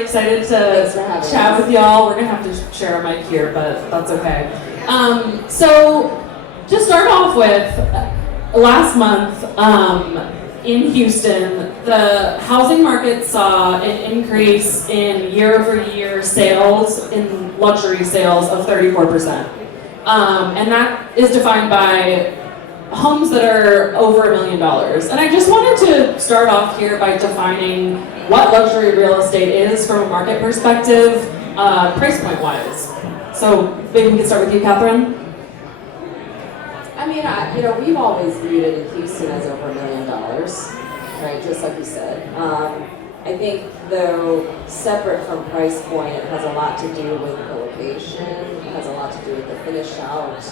really excited to chat with y'all. We're gonna have to share a mic here, but that's okay. So to start off with, last month in Houston, the housing market saw an increase in year-over-year sales, in luxury sales, of 34%. And that is defined by homes that are over $1 million. And I just wanted to start off here by defining what luxury real estate is from a market perspective, price point wise. So maybe we can start with you, Catherine. I mean, we've always viewed it in Houston as over $1 million, right? Just like you said. I think, though, separate from price point, it has a lot to do with the location. It has a lot to do with the finish out.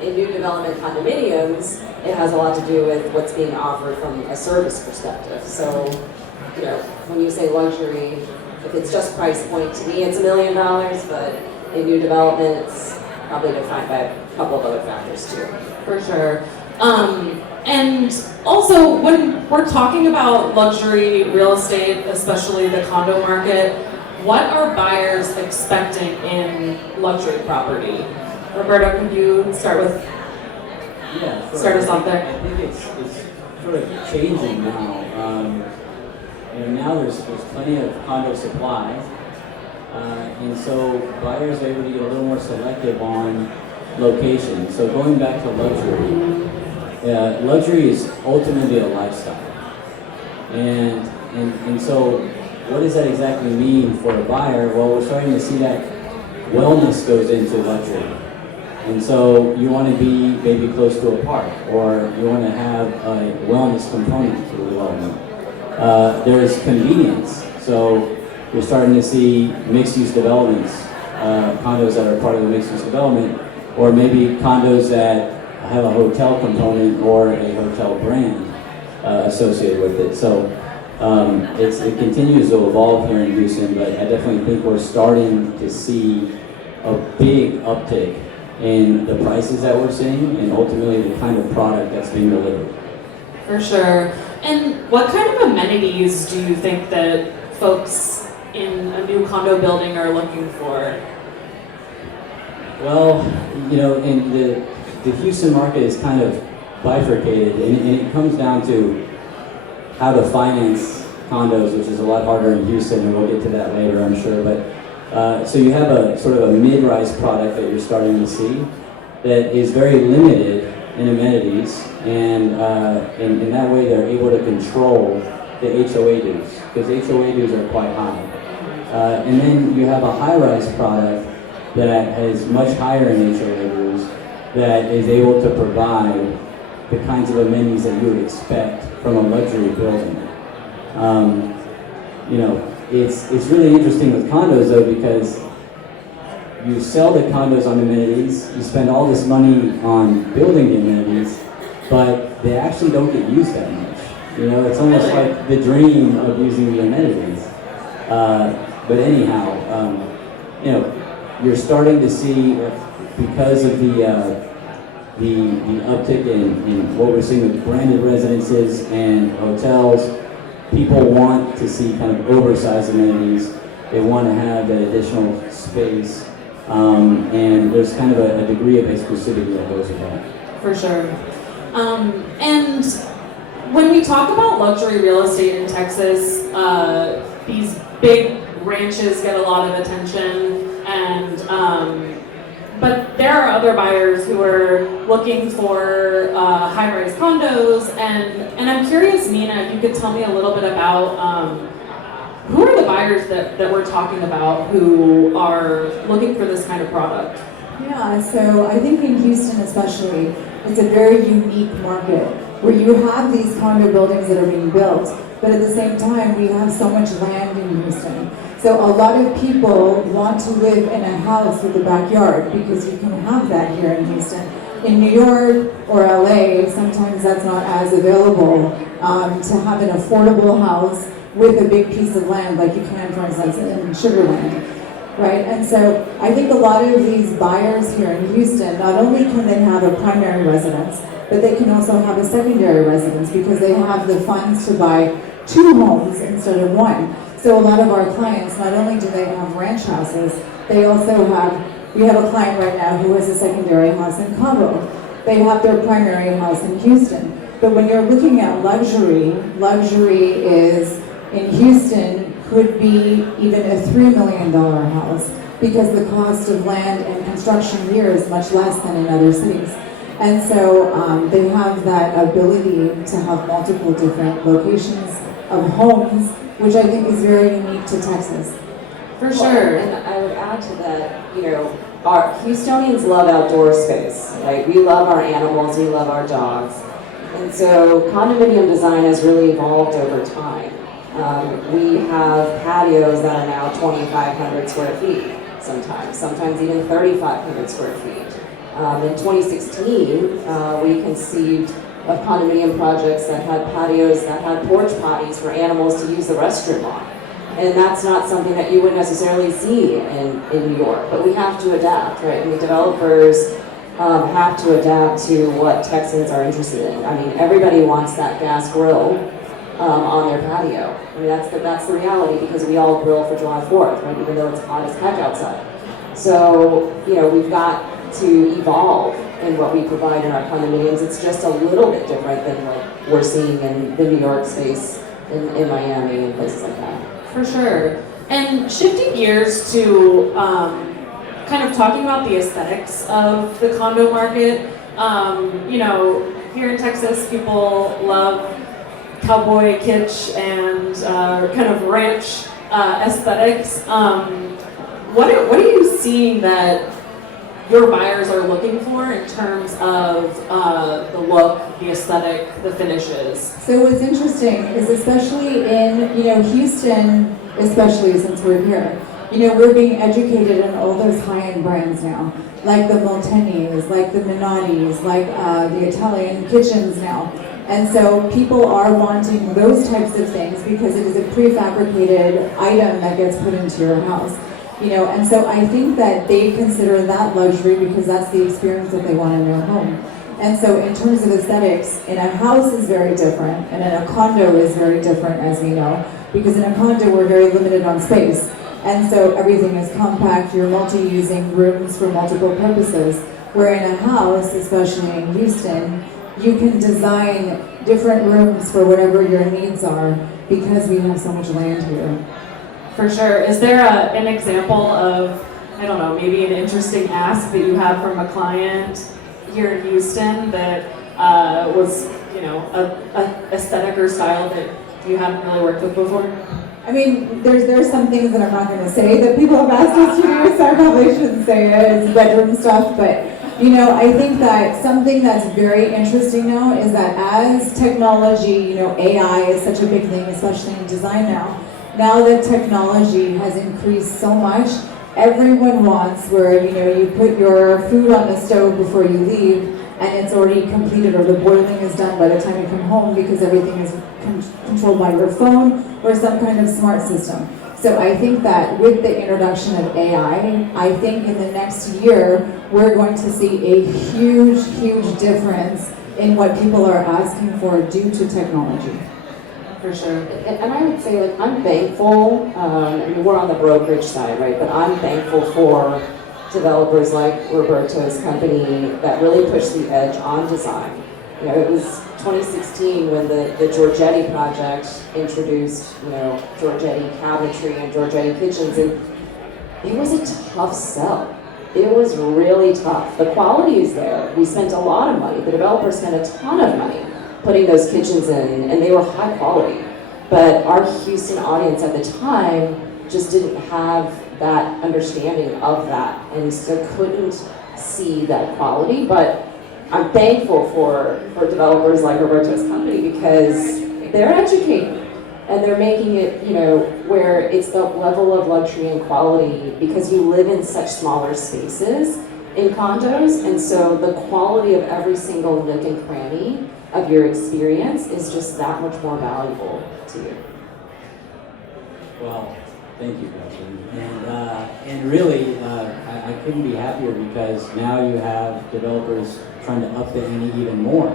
In new development condominiums, it has a lot to do with what's being offered from a service perspective. So, when you say luxury, if it's just price point, to me it's $1 million, but in new development, it's probably defined by a couple of other factors too. For sure. And also, when we're talking about luxury real estate, especially the condo market, what are buyers expecting in luxury property? Roberto, can you start us off there? I think it's sort of changing now. Now there's plenty of condo supply, and so buyers are able to get a little more selective on location. So going back to luxury, luxury is ultimately a lifestyle, and so what does that exactly mean for a buyer? Well, we're starting to see that wellness goes into luxury. And so you want to be maybe close to a park, or you want to have a wellness component to the development. There's convenience. So you're starting to see mixed-use developments, condos that are part of the mixed-use development, or maybe condos that have a hotel component or a hotel brand associated with it. So it continues to evolve here in Houston, but I definitely think we're starting to see a big uptick in the prices that we're seeing, and ultimately the kind of product that's being delivered. For sure. And what kind of amenities do you think that folks in a new condo building are looking for? Well, in the Houston market is kind of bifurcated, and it comes down to how to finance condos, which is a lot harder in Houston, and we'll get to that later, I'm sure. But so you have a sort of a mid-rise product that you're starting to see that is very limited in amenities, and in that way they're able to control the HOA dues, because HOA dues are quite high. And then you have a high-rise product that is much higher in HOA dues, that is able to provide the kinds of amenities that you would expect from a luxury building. It's really interesting with condos though, because you sell the condos on amenities, you spend all this money on building the amenities, but they actually don't get used that much. It's almost like the dream of using the amenities. But anyhow, you're starting to see, because of the uptick in what we're seeing with branded residences and hotels, people want to see kind of oversized amenities. They want to have that additional space, and there's kind of a degree of exclusivity that goes with that. For sure. And when we talk about luxury real estate in Texas, these big ranches get a lot of attention, and but there are other buyers who are looking for high-rise condos, and I'm curious, Nina, if you could tell me a little bit about who are the buyers that we're talking about who are looking for this kind of product? Yeah, so I think in Houston especially, it's a very unique market where you have these condo buildings that are being built, but at the same time, we have so much land in Houston. So a lot of people want to live in a house with a backyard because you can have that here in Houston. In New York or LA, sometimes that's not as available to have an affordable house with a big piece of land like you can, for instance, in Sugar Land, right? And so I think a lot of these buyers here in Houston, not only can they have a primary residence, but they can also have a secondary residence because they have the funds to buy 2 homes instead of 1. So a lot of our clients, not only do they have ranch houses, they also we have a client right now who has a secondary house in Condo. They have their primary house in Houston. But when you're looking at luxury is, in Houston, could be even a $3 million house because the cost of land and construction here is much less than in other cities. And so they have that ability to have multiple different locations of homes, which I think is very unique to Texas. For sure. And I would add to that, you know, our Houstonians love outdoor space, right? We love our animals, we love our dogs. And so condominium design has really evolved over time. We have patios that are now 2,500 square feet sometimes even 3,500 square feet. In 2016, we conceived of condominium projects that had patios, that had porch potties for animals to use the restroom on. And that's not something that you would necessarily see in New York, but we have to adapt, right? I mean, developers have to adapt to what Texans are interested in. I mean, everybody wants that gas grill on their patio. I mean, that's the reality, because we all grill for July 4th, right? Even though it's hot as heck outside. So, you know, we've got to evolve in what we provide in our condominiums. It's just a little bit different than what we're seeing in the New York space, in Miami and places like that. For sure. And shifting gears to kind of talking about the aesthetics of the condo market. You know, here in Texas, people love cowboy kitsch and kind of ranch aesthetics. What are you seeing that your buyers are looking for in terms of the look, the aesthetic, the finishes? So what's interesting is, especially in, you know, Houston, especially since we're here, you know, we're being educated in all those high-end brands now, like the Moltenis, like the Minottis, like the Italian kitchens now. And so people are wanting those types of things because it is a prefabricated item that gets put into your house. You know, and so I think that they consider that luxury because that's the experience that they want in their home. And so in terms of aesthetics, in a house is very different, and in a condo is very different, as we know, because in a condo we're very limited on space. And so everything is compact, you're multi-using rooms for multiple purposes. Where in a house, especially in Houston, you can design different rooms for whatever your needs are because we have so much land here. For sure. Is there an example of, I don't know, maybe an interesting ask that you have from a client here in Houston that was, you know, a aesthetic or style that you haven't really worked with before? I mean, there's some things that I'm not going to say that people have asked us to do, so I probably shouldn't say it. It's bedroom stuff, but you know, I think that something that's very interesting now is that as technology, you know, AI is such a big thing, especially in design now. Now that technology has increased so much, everyone wants where, you know, you put your food on the stove before you leave and it's already completed, or the boiling is done by the time you come home because everything is controlled by your phone or some kind of smart system. So I think that with the introduction of AI, I think in the next year, we're going to see a huge, huge difference in what people are asking for due to technology. For sure. And I would say, like, I'm thankful, I mean, we're on the brokerage side, right? But I'm thankful for developers like Roberto's company that really pushed the edge on design. You know, it was 2016 when the Giorgetti project introduced, you know, Giorgetti cabinetry and Giorgetti kitchens, and it was a tough sell. It was really tough. The quality is there. We spent a lot of money. The developer spent a ton of money putting those kitchens in, and they were high quality. But our Houston audience at the time just didn't have that understanding of that, and so couldn't see that quality. But I'm thankful for developers like Roberto's company because they're educating and they're making it, you know, where it's the level of luxury and quality because you live in such smaller spaces in condos, and so the quality of every single nook and cranny of your experience is just that much more valuable to you. Well, thank you, Gretchen. And really, I couldn't be happier because now you have developers trying to up the ante even more,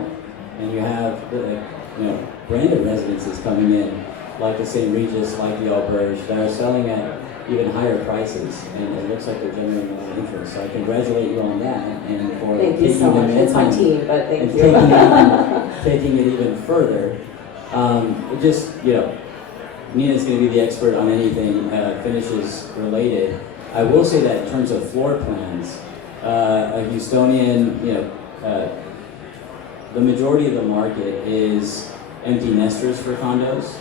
and you have branded residences coming in like the St. Regis, like the Auberge, that are selling at even higher prices, and it looks like they're generating a lot of interest. So I congratulate you on that, and for Thank you so much. It's my team, but thank and you. taking it even further. It just, Nina's going to be the expert on anything finishes related. I will say that in terms of floor plans, a Houstonian, the majority of the market is empty nesters for condos.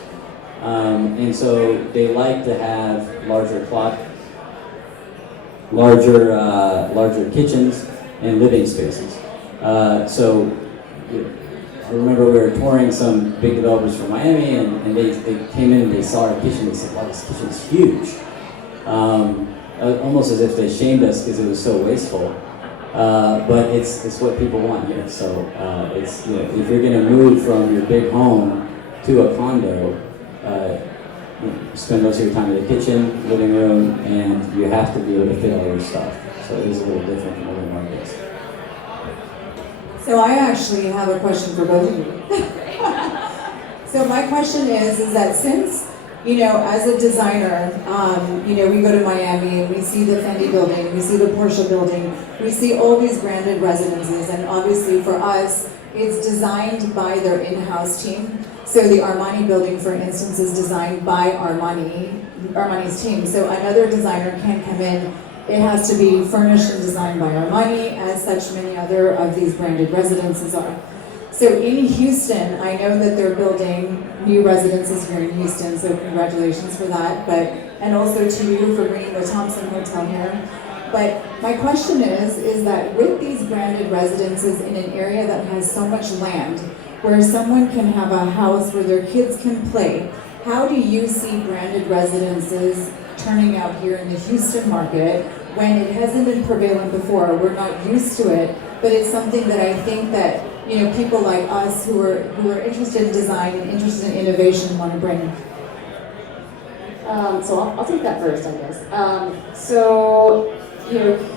And so they like to have larger kitchens and living spaces. I remember we were touring some big developers from Miami, and they came in and they saw our kitchen. They said, "Wow, this kitchen's huge." Almost as if they shamed us because it was so wasteful. But it's what people want here. So if you're going to move from your big home to a condo, spend most of your time in the kitchen, living room, and you have to be able to fit all your stuff. So it is a little different from other markets. So I actually have a question for both of you. So my question is that since, as a designer, we go to Miami and we see the Fendi building, we see the Porsche building, we see all these branded residences, and obviously for us, it's designed by their in-house team. So the Armani building, for instance, is designed by Armani's team. So another designer can't come in. It has to be furnished and designed by Armani, as such many other of these branded residences are. So in Houston, I know that they're building new residences here in Houston, so congratulations for that. And also to you for bringing the Thompson Hotel here. But my question is that with these branded residences in an area that has so much land, where someone can have a house where their kids can play, how do you see branded residences turning out here in the Houston market when it hasn't been prevalent before? We're not used to it, but it's something that I think that people like us who are interested in design and interested in innovation want to bring. So I'll take that first, I guess.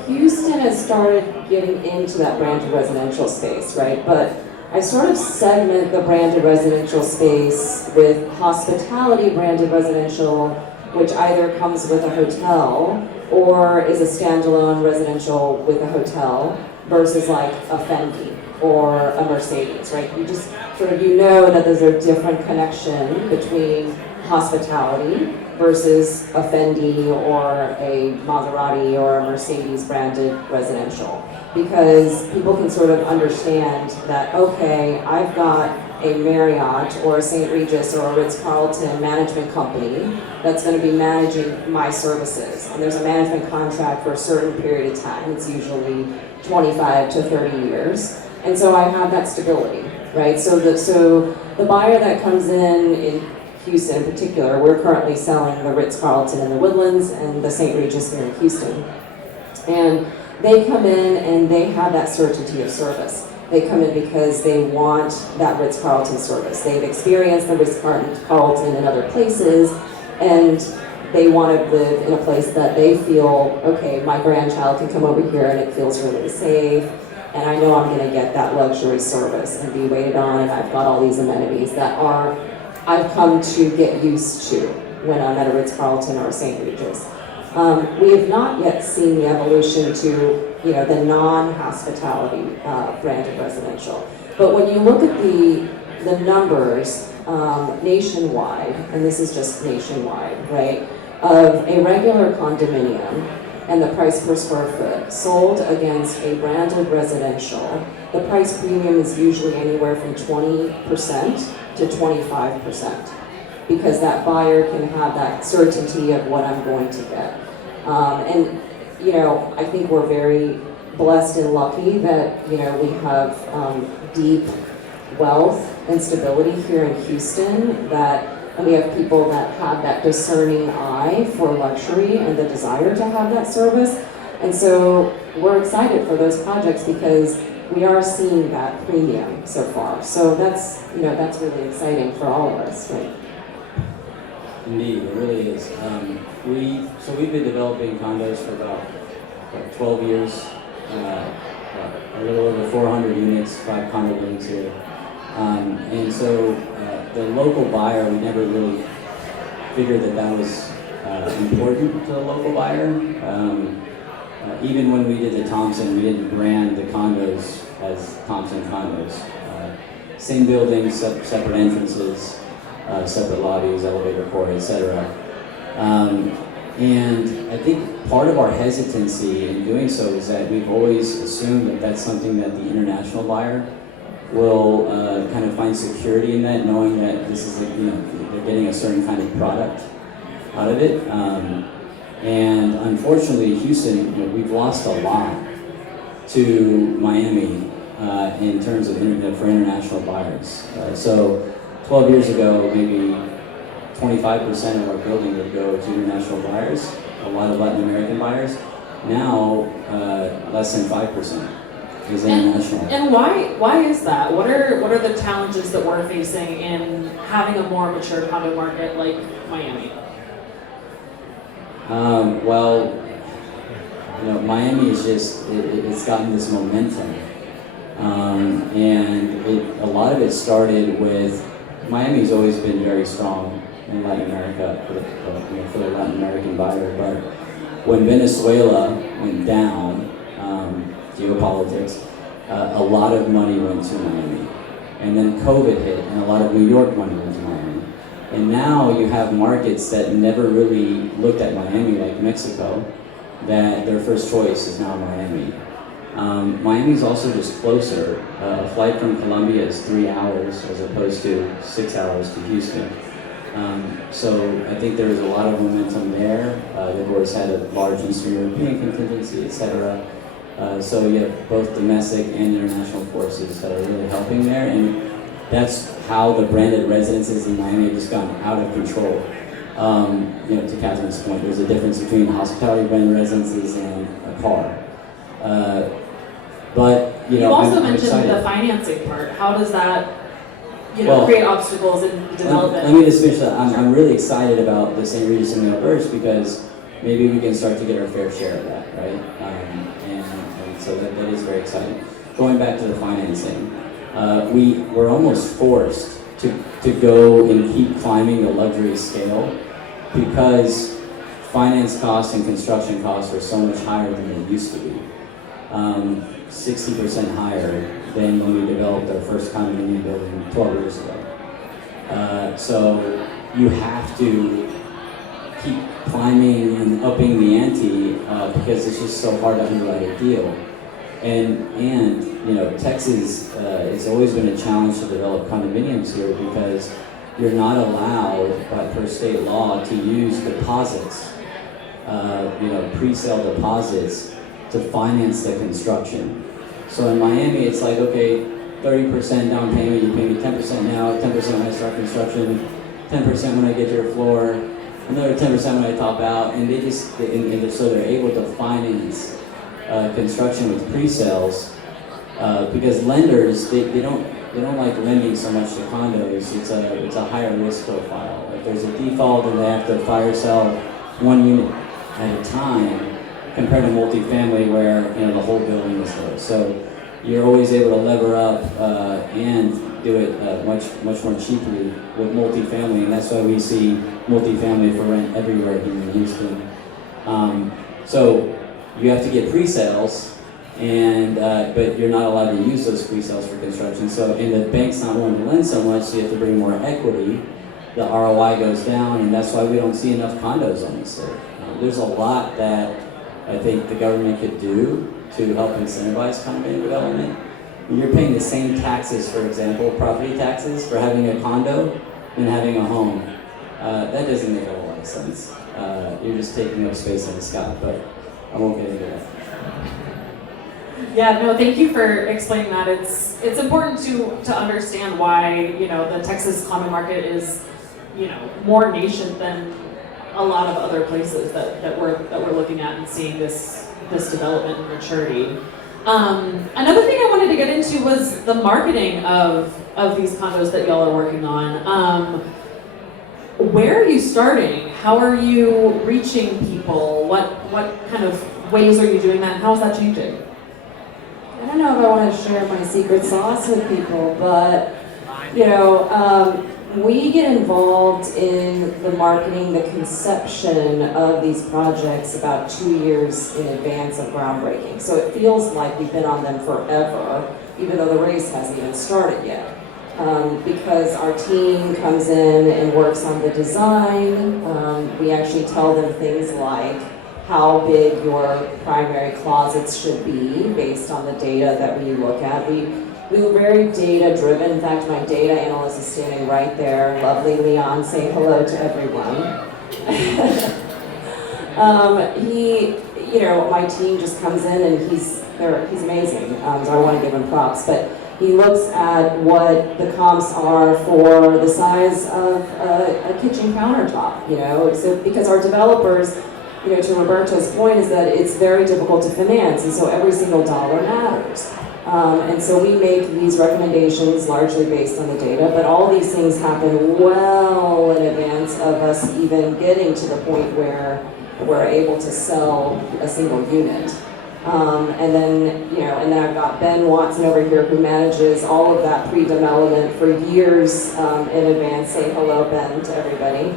Houston has started getting into that branded residential space, right? But I sort of segment the branded residential space with hospitality branded residential, which either comes with a hotel or is a standalone residential with a hotel, versus like a Fendi or a Mercedes, right? You just sort of, that there's a different connection between hospitality versus a Fendi or a Maserati or a Mercedes branded residential. Because people can sort of understand that, okay, I've got a Marriott or a St. Regis or a Ritz-Carlton management company that's going to be managing my services. And there's a management contract for a certain period of time. It's usually 25 to 30 years. And so I have that stability, right? So the buyer that comes in Houston in particular, we're currently selling the Ritz-Carlton in the Woodlands and the St. Regis here in Houston. And they come in and they have that certainty of service. They come in because they want that Ritz-Carlton service. They've experienced the Ritz-Carlton in other places, and they want to live in a place that they feel, okay, my grandchild can come over here and it feels really safe, and I know I'm going to get that luxury service and be waited on, and I've got all these amenities that I've come to get used to when I'm at a Ritz-Carlton or a St. Regis. We have not yet seen the evolution to the non-hospitality branded residential. But when you look at the numbers nationwide, and this is just nationwide, right, of a regular condominium and the price per square foot sold against a branded residential, the price premium is usually anywhere from 20% to 25%. Because that buyer can have that certainty of what I'm going to get. I think we're very blessed and lucky that, we have deep wealth and stability here in Houston, and we have people that have that discerning eye for luxury and the desire to have that service. And so we're excited for those projects because we are seeing that premium so far. So that's really exciting for all of us, right? Indeed, it really is. We've been developing condos for about 12 years, a little over 400 units, 5 condo buildings here. The local buyer, we never really figured that that was important to the local buyer. Even when we did the Thompson, we didn't brand the condos as Thompson condos. Same buildings, separate entrances, separate lobbies, elevator core, etc. And I think part of our hesitancy in doing so is that we've always assumed that that's something that the international buyer will kind of find security in that, knowing that this is, they're getting a certain kind of product out of it. And unfortunately, Houston, we've lost a lot to Miami in terms of for international buyers. So 12 years ago, maybe 25% of our building would go to international buyers, a lot of Latin American buyers. Now, less than 5% is international. And why is that? What are the challenges that we're facing in having a more mature condo market like Miami? Well, Miami is just, it's gotten this momentum. And a lot of it started with, Miami's always been very strong in Latin America for the Latin American buyer, but when Venezuela went down, geopolitics, a lot of money went to Miami. And then COVID hit, and a lot of New York money went to Miami. And now you have markets that never really looked at Miami, like Mexico, that their first choice is now Miami. Miami's also just closer. A flight from Colombia is 3 hours as opposed to 6 hours to Houston. So I think there's a lot of momentum there. They've always had a large Eastern European contingency, etc. So you have both domestic and international forces that are really helping there. And that's how the branded residences in Miami have just gone out of control. To Catherine's point, there's a difference between hospitality branded residences and a car. But you also I'm mentioned excited. the financing part. How does that, Well, create obstacles in development? Let me just finish that. I'm really excited about the St. Regis and the Verge because maybe we can start to get our fair share of that, right? And so that is very exciting. Going back to the financing, we were almost forced to go and keep climbing the luxury scale because finance costs and construction costs are so much higher than they used to be. 60% higher than when we developed our first condominium building 12 years ago. So you have to keep climbing and upping the ante because it's just so hard to underwrite a deal. And Texas, it's always been a challenge to develop condominiums here because you're not allowed by per state law to use deposits, pre-sale deposits to finance the construction. So in Miami, it's like, okay, 30% down payment, you pay me 10% now, 10% when I start construction, 10% when I get to your floor, another 10% when I top out, and so they're able to finance construction with pre-sales because lenders, they don't like lending so much to condos. It's a higher risk profile. If there's a default and they have to fire sell one unit at a time, compared to multifamily where the whole building is there. So you're always able to lever up and do it much more cheaply with multifamily, and that's why we see multifamily for rent everywhere here in Houston. So you have to get pre-sales, but you're not allowed to use those pre-sales for construction. So and the bank's not willing to lend so much, so you have to bring more equity. The ROI goes down, and that's why we don't see enough condos on the state. There's a lot that I think the government could do to help incentivize condominium development. You're paying the same taxes, for example, property taxes for having a condo than having a home. That doesn't make a whole lot of sense. You're just taking up space in the sky, but I won't get into that. Yeah, no, thank you for explaining that. It's important to understand why, the Texas condo market is, more nascent than a lot of other places that we're looking at and seeing this development and maturity. Another thing I wanted to get into was the marketing of these condos that y'all are working on. Where are you starting? How are you reaching people? What kind of ways are you doing that, and how is that changing? I don't know if I want to share my secret sauce with people, but we get involved in the marketing, the conception of these projects about 2 years in advance of groundbreaking. So it feels like we've been on them forever, even though the race hasn't even started yet. Because our team comes in and works on the design. We actually tell them things like how big your primary closets should be based on the data that we look at. We were very data driven. In fact, my data analyst is standing right there. Lovely Leon, say hello to everyone. My team just comes in and he's amazing. So I want to give him props. But he looks at what the comps are for the size of a kitchen countertop. So because our developers, to Roberto's point, is that it's very difficult to finance, and so every single dollar matters. And so we make these recommendations largely based on the data, but all these things happen well in advance of us even getting to the point where we're able to sell a single unit. And then I've got Ben Watson over here who manages all of that pre-development for years in advance. Say hello, Ben, to everybody.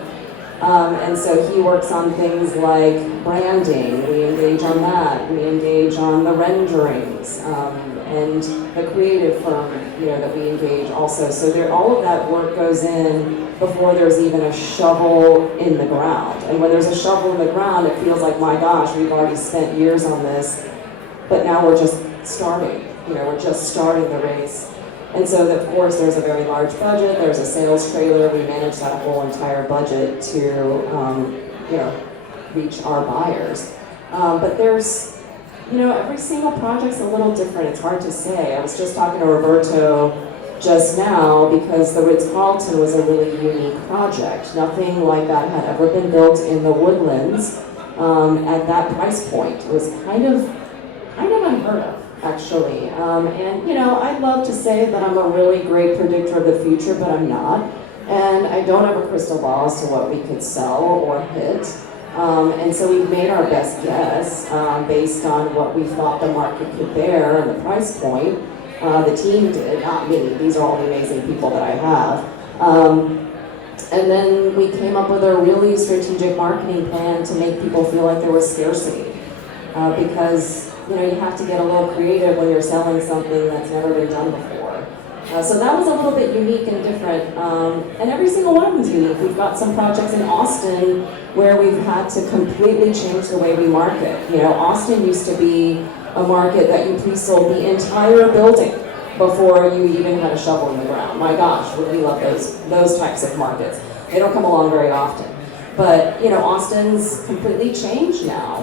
And so he works on things like branding. We engage on that. We engage on the renderings and the creative firm, that we engage also. So all of that work goes in before there's even a shovel in the ground. And when there's a shovel in the ground, it feels like, my gosh, we've already spent years on this, but now we're just starting. We're just starting the race. And so, of course, there's a very large budget. There's a sales trailer. We manage that whole entire budget to, reach our buyers. But there's, every single project's a little different. It's hard to say. I was just talking to Roberto just now because the Ritz-Carlton was a really unique project. Nothing like that had ever been built in the Woodlands at that price point. It was kind of unheard of, actually. I'd love to say that I'm a really great predictor of the future, but I'm not. And I don't have a crystal ball as to what we could sell or hit. And so we've made our best guess based on what we thought the market could bear and the price point. The team did, not me. These are all the amazing people that I have. And then we came up with a really strategic marketing plan to make people feel like there was scarcity. Because you have to get a little creative when you're selling something that's never been done before. So that was a little bit unique and different. And every single one of them's unique. We've got some projects in Austin where we've had to completely change the way we market. Austin used to be a market that you pre-sold the entire building before you even had a shovel in the ground. My gosh, we love those types of markets. They don't come along very often. But, Austin's completely changed now.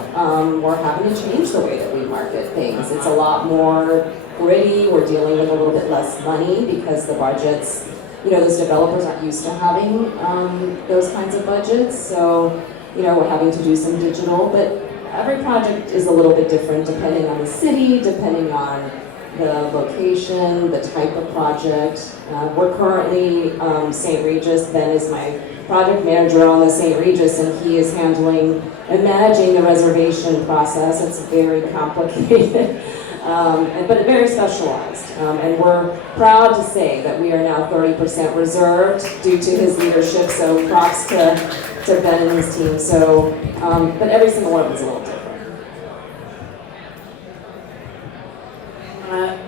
We're having to change the way that we market things. It's a lot more gritty. We're dealing with a little bit less money because the budgets, those developers aren't used to having those kinds of budgets. So, we're having to do some digital. But every project is a little bit different depending on the city, depending on the location, the type of project. We're currently St. Regis. Ben is my project manager on the St. Regis, and he is handling and managing the reservation process. It's very complicated, but very specialized. And we're proud to say that we are now 30% reserved due to his leadership, so props to Ben and his team. So, but every single one of them is a little different.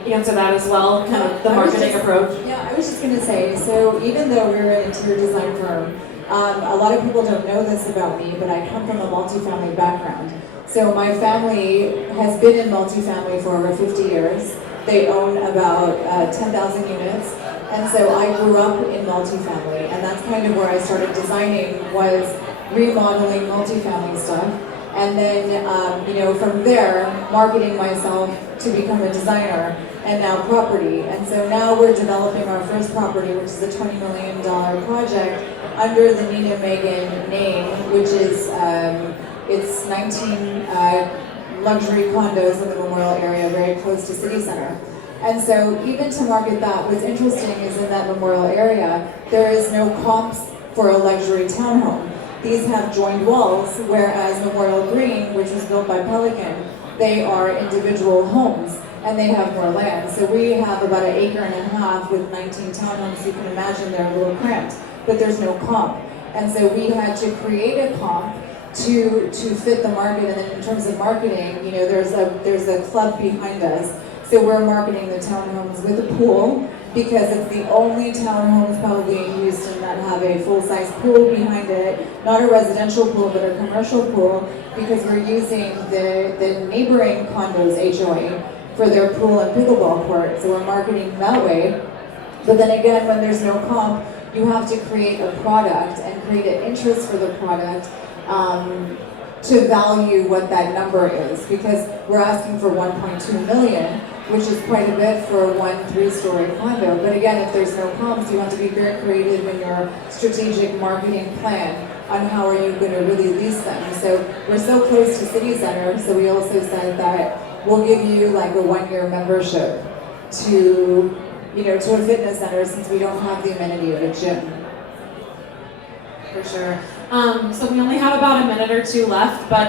Answer that as well, kind of the marketing approach? Yeah, I was just going to say, so even though we're an interior design firm, a lot of people don't know this about me, but I come from a multifamily background. So my family has been in multifamily for over 50 years. They own about 10,000 units. And so I grew up in multifamily, and that's kind of where I started designing, was remodeling multifamily stuff. And then, from there, marketing myself to become a designer, and now property. And so now we're developing our first property, which is a $20 million project under the Nina Megan name, which is, it's 19 luxury condos in the Memorial area, very close to City Center. And so even to market that, what's interesting is in that Memorial area, there is no comps for a luxury townhome. These have joined walls, whereas Memorial Green, which was built by Pelican, they are individual homes and they have more land. So we have about 1.5 acres with 19 townhomes. You can imagine they're a little cramped. but there's no comp. And so we had to create a comp to fit the market. And then in terms of marketing, you know, there's a club behind us. So we're marketing the townhomes with a pool, because it's the only townhomes probably in Houston that have a full-size pool behind it, not a residential pool, but a commercial pool, because we're using the neighboring condos HOA for their pool and pickleball court. So we're marketing that way. But then again, when there's no comp, you have to create a product and create an interest for the product to value what that number is, because we're asking for 1.2 million, which is quite a bit for a 3-story condo. But again, if there's no comps, you have to be very creative in your strategic marketing plan on how are you going to really lease them. So we're so close to city center, so we also said that we'll give you like a 1-year membership to, you know, to a fitness center, since we don't have the amenity of a gym. For sure. So we only have about a minute or two left, but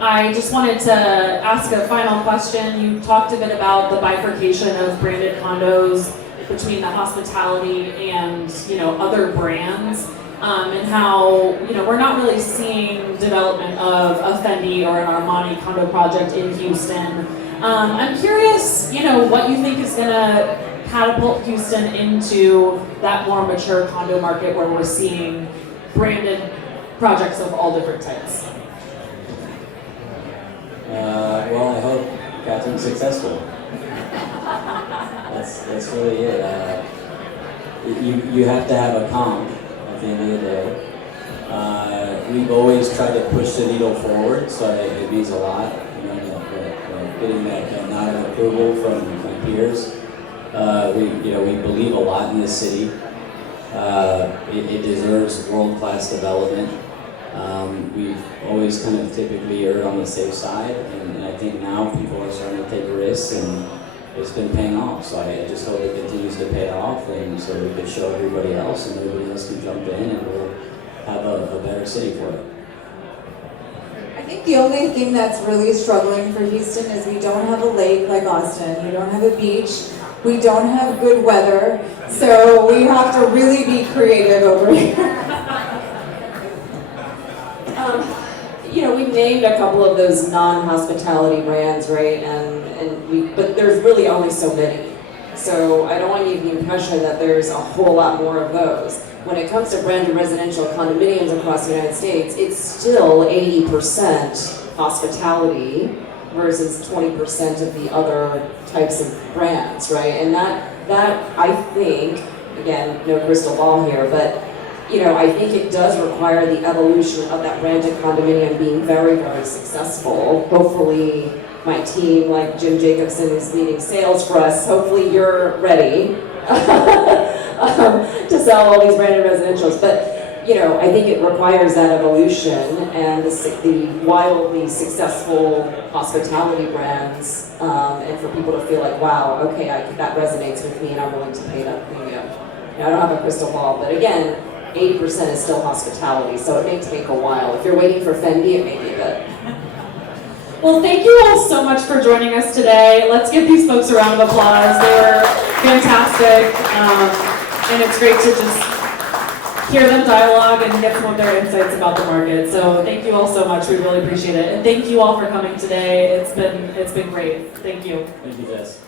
I just wanted to ask a final question. You talked a bit about the bifurcation of branded condos between the hospitality and, you know, other brands, and how, you know, we're not really seeing development of a Fendi or an Armani condo project in Houston. I'm curious, you know, what you think is gonna catapult Houston into that more mature condo market where we're seeing branded projects of all different types. Well, I hope Catherine's successful. That's really it. You have to have a comp at the end of the day. We've always tried to push the needle forward, so it means a lot. You know, getting that nod of approval from my peers. We believe a lot in this city. It deserves world-class development. We've always kind of typically erred on the safe side, and I think now people are starting to take risks, and it's been paying off. So I just hope it continues to pay off, and so we can show everybody else, and everybody else can jump in, and we'll have a better city for it. I think the only thing that's really struggling for Houston is we don't have a lake like Austin. We don't have a beach. We don't have good weather. So we have to really be creative over here. You know, we named a couple of those non-hospitality brands, right? But there's really only so many. So I don't want you to give the impression that there's a whole lot more of those. When it comes to branded residential condominiums across the United States, it's still 80% hospitality versus 20% of the other types of brands, right? And that I think, again, no crystal ball here, but you know, I think it does require the evolution of that branded condominium being very, very successful. Hopefully, my team, like Jim Jacobson, is leading sales for us. Hopefully, you're ready to sell all these branded residentials. But you know, I think it requires that evolution and the wildly successful hospitality brands, and for people to feel like, wow, okay, that resonates with me, and I'm willing to pay that premium. Now, I don't have a crystal ball, but again, 80% is still hospitality, so it may take a while. If you're waiting for Fendi, it may be a bit. Well, thank you all so much for joining us today. Let's give these folks a round of applause. They were fantastic, and it's great to just hear them dialogue and get some of their insights about the market. So thank you all so much. We really appreciate it, and thank you all for coming today. It's been great. Thank you. Thank you, Jess.